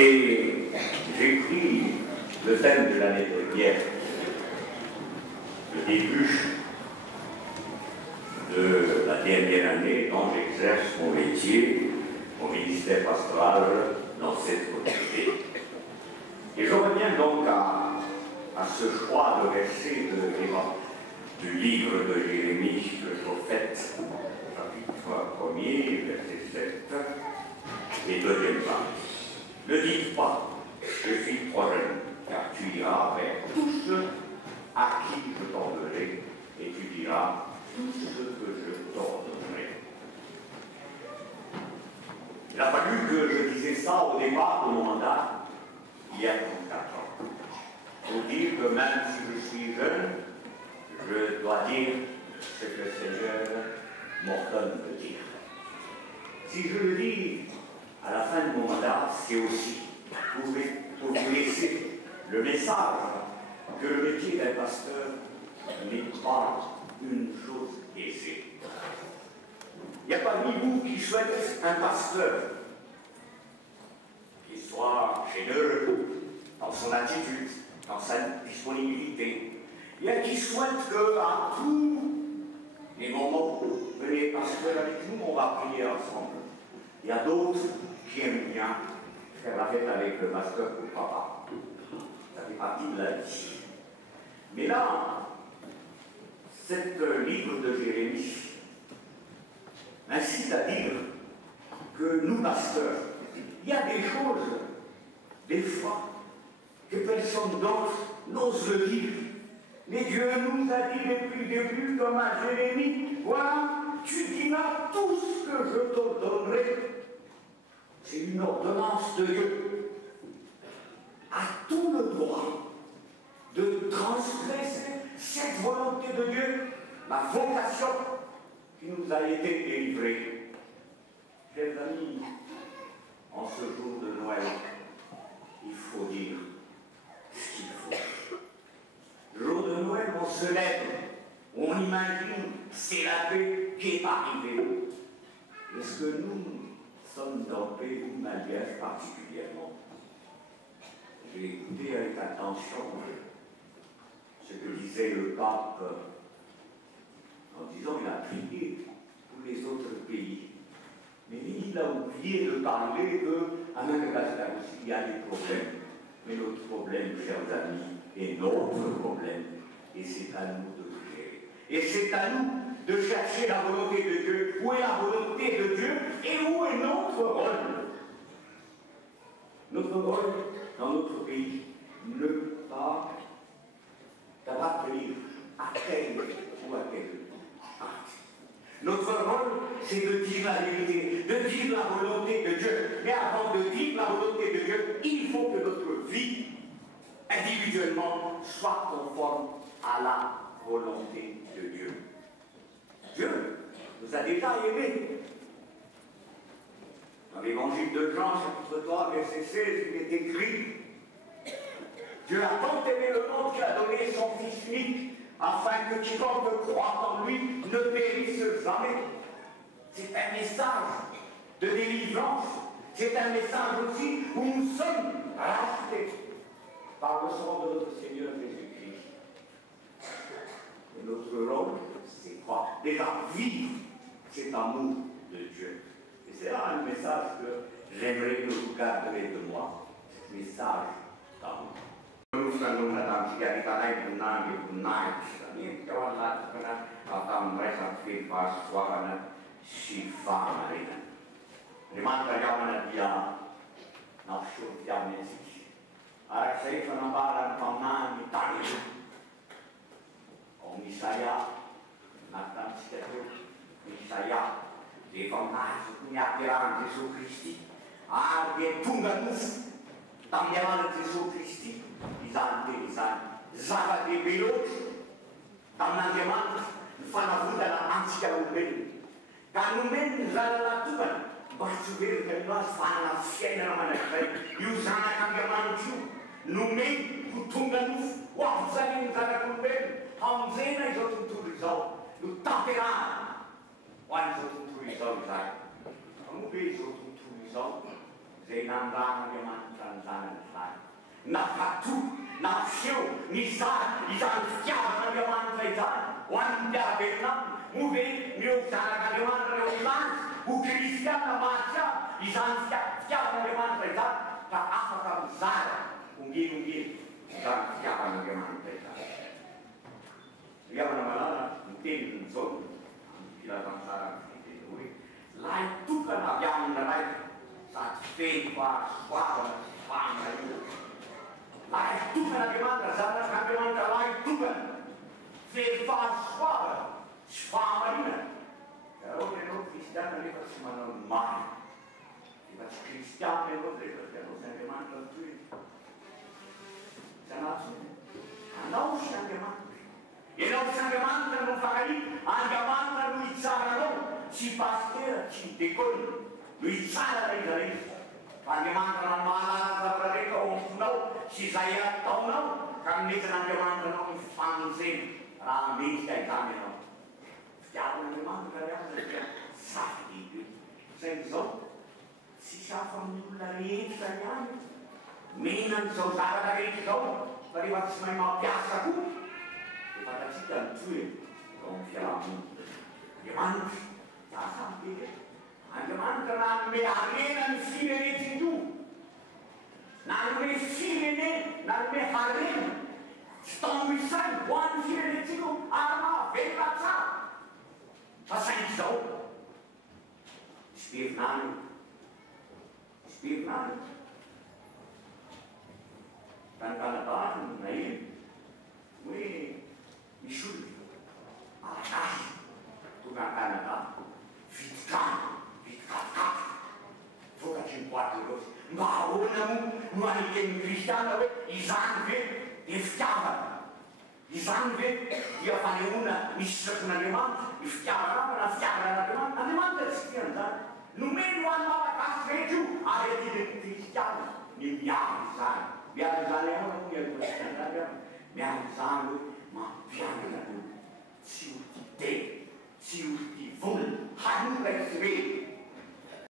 Et j'ai pris le thème de l'année dernière, le début de la dernière année dont j'exerce mon métier, mon ministère pastoral dans cette communauté. Et je reviens donc à ce choix de versets du livre de Jérémie que je fais, chapitre 1er, verset 7 et deuxième partie. Ne dites pas, je suis trop jeune, car tu iras vers tous ceux à qui je t'ordonnerai, et tu diras tout ce que je t'ordonnerai. Il a fallu que je disais ça au départ de mon mandat, il y a 34 ans. Pour dire que même si je suis jeune, je dois dire ce que le Seigneur m'ordonne de dire. Si je le dis à la fin de mon mandat, c'est aussi pour vous laisser le message que le métier d'un pasteur n'est pas une chose aisée. Il n'y a parmi vous qui souhaite un pasteur qui soit généreux dans son attitude, dans sa disponibilité. Il y a qui souhaite qu'à tous les moments, venez pasteur avec nous, on va prier ensemble. Il y a d'autres qui aiment bien faire la fête avec le pasteur ou papa. Ça fait partie de la vie. Mais là, cet livre de Jérémie incite à dire que nous, pasteurs, il y a des choses, des fois, que personne d'autre n'ose le dire. Mais Dieu nous a dit depuis le début, comme à Jérémie, voilà, tu diras tout ce que je t'ordonnerai. C'est une ordonnance de Dieu. A tout le droit de transgresser cette volonté de Dieu, la vocation qui nous a été délivrée. Chers amis, en ce jour de Noël, il faut dire ce qu'il faut. Le jour de Noël, on se lève, on imagine, c'est la paix qui est arrivée. Est-ce que nous sommes en paix, ou Malgache particulièrement? J'ai écouté avec attention ce que disait le pape en disant qu'il a prié pour les autres pays. Mais il a oublié de parler qu'à Madagascar aussi, il y a des problèmes. Mais notre problème, chers amis, est notre problème. Et c'est à nous de le gérer. Et c'est à nous de chercher la volonté de Dieu. Où est la volonté de Dieu et où est notre rôle? Notre rôle dans notre pays, ne pas appartenir à tel ou à tel parti. Notre rôle, c'est de dire la vérité, de dire la volonté de Dieu. Mais avant de dire la volonté de Dieu, il faut que notre vie, individuellement, soit conforme à la volonté de Dieu. Dieu nous a déjà aimés. Dans l'évangile de Jean, chapitre 3, verset 16, il est écrit: Dieu a tant aimé le monde qu'il a donné son Fils unique, afin que quiconque croit en lui ne périsse jamais. C'est un message de délivrance, c'est un message aussi où nous sommes rachetés par le sang de notre Seigneur Jésus-Christ. Et notre rôle, c'est quoi? Déjà, vivre cet amour de Dieu. Et c'est là un message que j'aimerais que vous garderez de moi, ce message d'amour. Nous sommes dalam sejarah benang naik, ini kawan lah karena kata mereka firman suaranya sifat mereka. Di mana kawan dia nafsu dia mesej. Arak saya penambaran penang di tadi. Kami saya nakam sekitar saya di penang punya pikiran Yesus Kristus. Dia tunggal tambiaman Yesus Kristus. Izan, zava de veloci, tam diamant, fanno avuta la anzica umben. Kan umben zala la tuan, basu ver kan was fanno la fiena mana kai, usana kan diamant chu. Numen kutungan wa zalin zala umben, hamzena iso tuturizau, lu tapera. Wan iso tuturizau zai. Kamu be iso tuturizau, zenan rana diamant kan zanany izany. Napatoa, nafiseho, nizany, izany fitiavan'Andriamanitra izany, ho an'ny mpiara-belona aminy. Moa ve ireo zanak'Andriamanitra reo ilany, ho kristiana maty ahy, izany fitiavan'Andriamanitra izany, ka afaka mizara, ongenongeny, izany fitiavan'Andriamanitra izany. Riavana malala, miteniny izao, amin'ny filazantsara ny hoe, lahy tokana avy amina raiky, sady feno fahasoavana sy fahamarina. Lahy tokana Andriamanitra, zanak'Andriamanitra lahy tokana, feno fahasoavana sy fahamarina. Raha ohatra ianao kristiana nefa tsy manao ny marina, efa tsy kristiana ianao rehefa tsy anao sy Andriamanitra ny toy. Sanatsy anao sy Andriamanitra. Ianao sy Andriamanitra no mifankahita, Andriamanitra no hitsaranao, tsy pastera, tsy dekôly, no hitsarana iza rehetra. Andriamanitra no mahalala zavatra rehetra ao am-fonao sy izay ataonao, ka nometsan'Andriamanitra anao ny famonjena raha mendrika izany ianao. Fitiavan'Andriamanitra rehetra safidy io. Sain'izao, tsisy hafa amin'ny olona rehetra ihany, menan'izao zavatra rehetra izao, fa rehefa tsy mahay mampiasa koa, fatatsika ny toy ao amin'ny fiarahamonina. Andriamanitra, za samy be Andriamanitra nanome harena ny firenetsika io, nanome firenena, nanome harena, tsy tamboisany ho an'ny firenetsika ary mahavelona tsara. Fa saingy izao, tsy berinany, tsy berinany. Ka ny Kanada na eny, hoe misy olona malagasy tonga ny Kanada, vitin-trano, vitin-katikati, vokatry ny boîte de rose. Mba ahoana no anekeny kristiana hoe izany ve dia fitiavana, izany ve dia fanehoana ny sitrapon'Andriamanitra, ny fitiavana na fitiavan'Andriamanitra. Andriamanitra tsy tian'izany. Nomeny ho an'ny malagasy rehetra io, ary atiny kristiana ny miaro izany. Miaro izany ihany no miaro kristiana izany. Miaro izany hoe mampianana io, tsy ho ty tena, tsy ho ty vola, hanora izy hoe